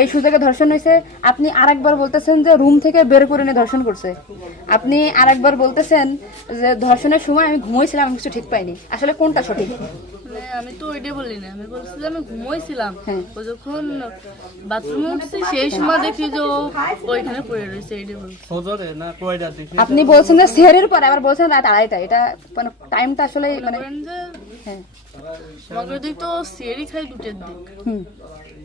এই সুযোগে ধর্ষণ হয়েছে। আপনি আরেকবার বলতেছেন যে রুম থেকে বের করে নিয়ে ধর্ষণ করছে। আপনি আরেকবার বলতেছেন যে ধর্ষণের সময় আমি ঘুমোইছিলাম আমি কিছু ঠিক পাইনি। আসলে কোনটা সঠিক? মানে আমি তো ওইটাই বলি না আমি বলছিলাম আমি ঘুমোইছিলাম। হ্যাঁ। ও যখন বাথরুমে উঠছি সেই সময় দেখি যে ওইখানে পড়ে রয়েছে এইটাই বলছি। আপনি বলছেন যে সেহরের পরে আবার বলছেন রাত আড়াইটা এটা মানে টাইমটা আসলে মানে হ্যাঁ। মগর দিক তো খাই দুটের দিক। হুম।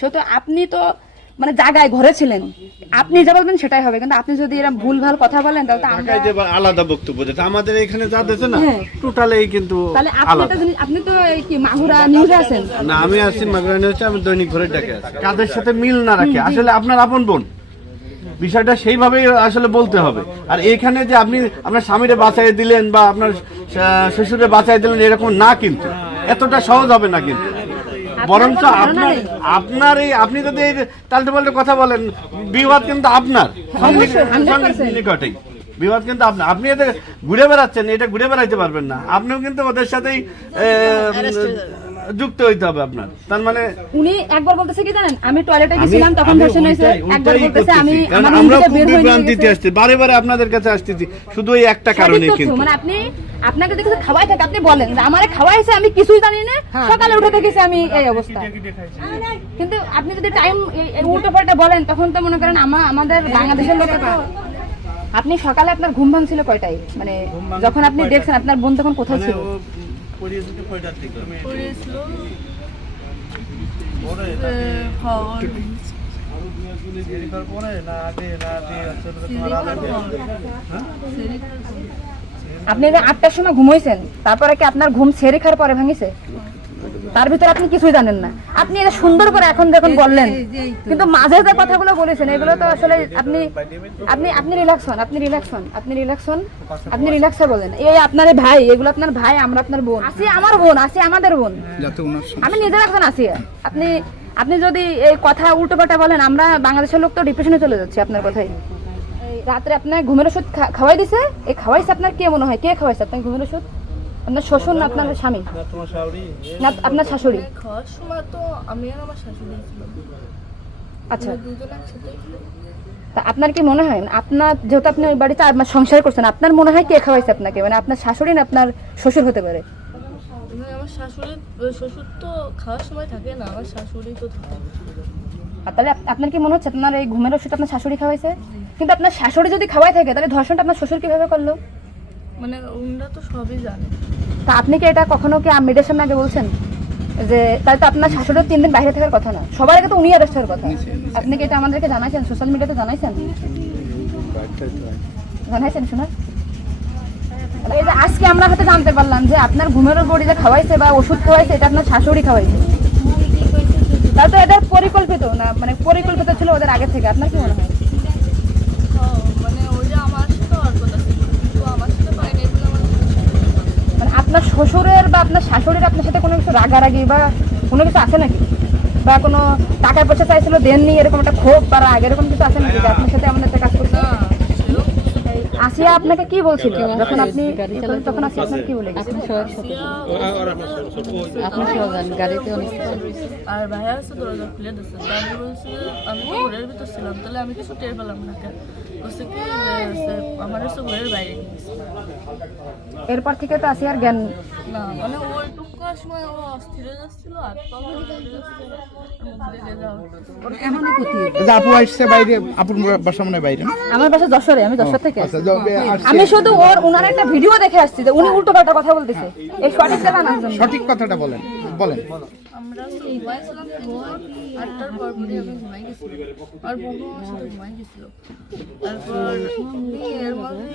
সেহেতু আপনি তো মানে জায়গায় ঘরে ছিলেন। আপনি যা বলবেন সেটাই হবে। কিন্তু আপনি যদি এরকম ভুল ভালো কথা বলেন তাহলে তো আমরা যে আলাদা বক্তব্য দিতে আমাদের এখানে যা দিতে না হ্যাঁ। টোটালি কিন্তু তাহলে আপনি আলাদা। আপনি তো এই কি মাগুরা নিউজে আছেন? না আমি আসছি মাগরানি হচ্ছে আমি দৈনিক ঘরের ডাকে আছি। কাদের সাথে মিল না রাখে? আসলে আপনার আপন বোন। বিষয়টা সেইভাবেই আসলে বলতে হবে। আর এখানে যে আপনি আপনার স্বামীরে বাঁচাই দিলেন বা আপনার শ্বশুরে বাঁচাই দিলেন এরকম না কিন্তু। এতটা সহজ হবে না কিন্তু। বরঞ্চ আপনার আপনার এই আপনি যদি এই পাল্টে কথা বলেন বিবাদ কিন্তু আপনার। নিকটেই বিবাদ কিন্তু আপনি আপনি এটা ঘুরে বেড়াচ্ছেন এটা ঘুরে বেড়াইতে পারবেন না। আপনিও কিন্তু ওদের সাথেই এ, যুক্ত হইতে হবে আপনার। তার মানে উনি একবার বলতেছে কি জানেন? আমি টয়লেটে গেছিলাম তখন ধর্ষণ হয়েছে। একবার বলতেছে আমি আমার খুব হয়ে বিভ্রান্তিতে আসছি বারে বারে আপনাদের কাছে আসতেছি। শুধু ওই একটা কারণে কিন্তু। মানে আপনি আপনাকে যদি কিছু খাওয়াই থাকে আপনি বলেন যে আমারে খাওয়াইছে আমি কিছুই জানি না। সকালে উঠে দেখেছি আমি এই অবস্থা। কিন্তু আপনি যদি টাইম উল্টো পাল্টা বলেন তখন তো মনে করেন আমা- আমাদের বাংলাদেশের লোক আপনি সকালে আপনার ঘুম ভাঙছিল কয়টায়? মানে যখন আপনি দেখছেন আপনার বোন তখন কোথায় মানে ছিল? পরে না আগে না আগে আচ্ছা তোমার আগে হ্যাঁ আপনি যে আটটার সময় ঘুমাইছেন তারপরে কি আপনার ঘুম ছেড়ে খাওয়ার পরে ভাঙিছে তার ভিতরে আপনি কিছুই জানেন না। আপনি এটা সুন্দর করে এখন যখন বললেন কিন্তু মাঝে যে কথাগুলো বলেছেন এগুলো তো আসলে আপনি আপনি আপনি রিল্যাক্স হন আপনি রিল্যাক্স হন আপনি রিল্যাক্স হন আপনি রিল্যাক্সে বলেন। এই আপনার ভাই এগুলো আপনার ভাই আমরা আপনার বোন। আসি আমার বোন আসি আমাদের বোন। আমি নিজের একজন আছি আপনি আপনি যদি এই কথা উল্টো পাল্টা বলেন আমরা বাংলাদেশের লোক তো ডিপ্রেশনে চলে যাচ্ছি আপনার কথাই। রাত্রে আপনার ঘুমের ওষুধ খা- খাওয়াই দিছে? এই খাওয়াইছে আপনার কে মনে হয়? কে খাওয়াইছে আপনার ঘুমের ওষুধ? আপনার শ্বশুর না আপনার স্বামী? না তোমার শাওরি না আপনার শাশুড়ি। খাওয়ার সময় তো আমি আর আমার শাশুড়ি আচ্ছা। তা আপনার কি মনে হয়? আপনার যেহেতু আপনি ওই বাড়িতে আপনার সংসার করছেন আপনার মনে হয় কে খাওয়াইছে আপনাকে? মানে আপনার শাশুড়ি না আপনার শ্বশুর হতে পারে? মানে আমার শাশুড়ি শ্বশুর তো খাওয়ার সময় থাকে না আমার শাশুড়ি তো থাকে। আর তাহলে আপনার কি মনে হচ্ছে আপনার এই ঘুমের ওষুধ আপনার শাশুড়ি খাওয়াইছে? কিন্তু আপনার শাশুড়ি যদি খাওয়াই থাকে তাহলে ধর্ষণটা আপনার শ্বশুর কীভাবে করল? মানে ওনারা তো সবই জানে। তা আপনি কি এটা কখনো কি মেয়েদের সামনে আগে বলছেন? যে তাহলে তো আপনার শাশুড়ির তিন দিন বাইরে থাকার কথা না। সবার আগে তো উনি অ্যারেস্ট হওয়ার কথা। আপনি কি এটা আমাদেরকে জানাইছেন? সোশ্যাল মিডিয়াতে জানাইছেন? জানাইছেন শোনা? এই যে আজকে আমরা হয়তো জানতে পারলাম যে আপনার ঘুমের বড়ি যে খাওয়াইছে বা ওষুধ খাওয়াইছে এটা আপনার শাশুড়ি খাওয়াইছে। তাহলে তো এটা পরিকল্পিত না মানে পরিকল্পিত ছিল ওদের আগে থেকে আপনার কি মনে হয়? মানে মানে আপনার শ্বশুরের বা আপনার শাশুড়ির আপনার সাথে কোনো কিছু রাগারাগি বা কোনো কিছু আছে নাকি? বা কোনো টাকা পয়সা চাইছিল দেননি এরকম একটা ক্ষোভ বা রাগ এরকম কিছু আছে নাকি আপনার সাথে আমাদের আসিয়া আপনাকে কি বলছিল? যখন আপনি তখন আসিয়া আপনাকে কি বলে গেছে আর ভাইয়া আছে দরজা খুলে দিচ্ছে তা আমি বলছি আমি তো ঘরের ভিতর ছিলাম তাহলে আমি কিছু টের পেলাম না বলছে কি আমার হচ্ছে ঘরের বাইরে এরপর থেকে তো আসিয়ার জ্ঞান না মানে ওইটুকু সময় ও অস্থির হয়ে যাচ্ছিল আর আপু আসছে বাইরে আপুর বাসা মনে বাইরে আমার বাসা যশোরে আমি যশোর থেকে। আচ্ছা। আমি শুধু ওর ওনার একটা ভিডিও দেখে আসছি যে উনি উল্টো পাল্টা কথা বলতেছে। এই সঠিকটা জানার জন্য সঠিক কথাটা বলেন বলেন। আমরা আটটার পর আমি ঘুমাই গেছিলাম। আর ঘুমাই তারপর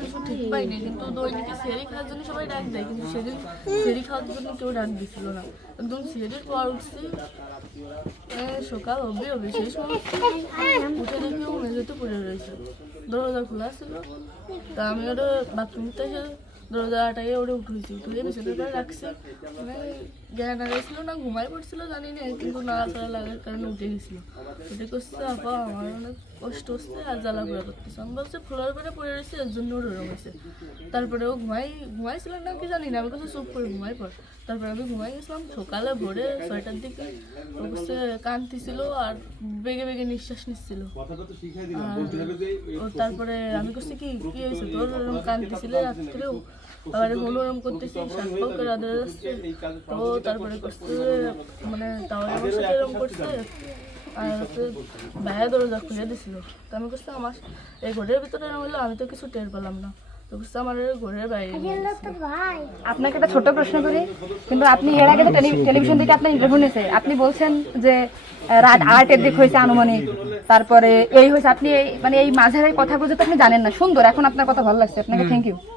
কিছু ঠিক কিন্তু খাওয়ার জন্য সবাই দেয়, কিন্তু সেদিন খাওয়ার জন্য কেউ না। একদম পর উঠছি। সকাল হবে সেই সময় উঠে দেখি মেঝেতে পড়ে রয়েছে। দরজা খোলা ছিল। তা আমি ওটা বাথরুম দরজা ওরে উঠেছি উঠে বিছানাটা রাখছে। মানে জ্ঞান হারাইছিল না ঘুমাই পড়ছিল, জানি না, কিন্তু নাড়াচাড়া লাগার কারণে উঠে গেছিল। উঠে করছে, আপা, আমার অনেক কষ্ট হচ্ছে আর জ্বালা পোড়া করতেছে। আমি বলছি ফ্লোর করে পড়ে রয়েছে এর জন্য ওর ওরম হয়েছে। তারপরে ও ঘুমাই ঘুমাইছিল না কি জানি না আমি কাছে চুপ করে ঘুমাই পড়। তারপরে আমি ঘুমাই গেছিলাম সকালে ভোরে ছয়টার দিকে। ও কাছে আর বেগে বেগে নিঃশ্বাস নিচ্ছিল। তারপরে আমি করছি কি কি হয়েছে তোর ওরকম কান্তিছিল রাত্রেও আবার হলো ওরম করতেছি আদরে যাচ্ছে তো তারপরে করছে মানে তাও আমার সাথে এরকম করছে। আর হচ্ছে বাইরে দরজা খুলে দিছিল। তো আমি করছি আমার এই ঘরের ভিতরে হলো আমি তো কিছু টের পেলাম না। তো করছে আমার ঘরের বাইরে আপনাকে একটা ছোট প্রশ্ন করি কিন্তু আপনি এর আগে তো টেলিভিশন থেকে আপনার ইন্টারভিউ নিয়েছে আপনি বলছেন যে রাত আড়াইটের দিক হয়েছে আনুমানিক। তারপরে এই হয়েছে আপনি এই মানে এই মাঝের এই কথাগুলো তো আপনি জানেন না। সুন্দর এখন আপনার কথা ভালো লাগছে। আপনাকে থ্যাংক ইউ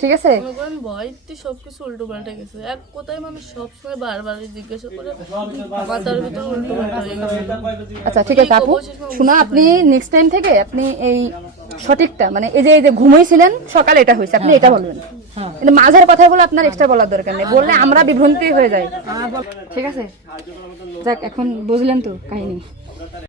ঠিক আছে? ভয়তে সবকিছু উল্টো পাল্টে গেছে। এক কথায় মানুষ সবসময় বারবার জিজ্ঞাসা করে মাথার ভিতরে উল্টো পাল্টা হয়ে গেছে। আচ্ছা ঠিক আছে আপু। শোনা আপনি নেক্সট টাইম থেকে আপনি এই সঠিকটা মানে এই যে এই যে ঘুমাইছিলেন সকালে এটা হয়েছে। আপনি এটা বলবেন। কিন্তু মাঝের কথাগুলো আপনার এক্সট্রা বলার দরকার নেই। বললে আমরা বিভ্রান্তি হয়ে যাই। ঠিক আছে? যাক এখন বুঝলেন তো কাহিনী।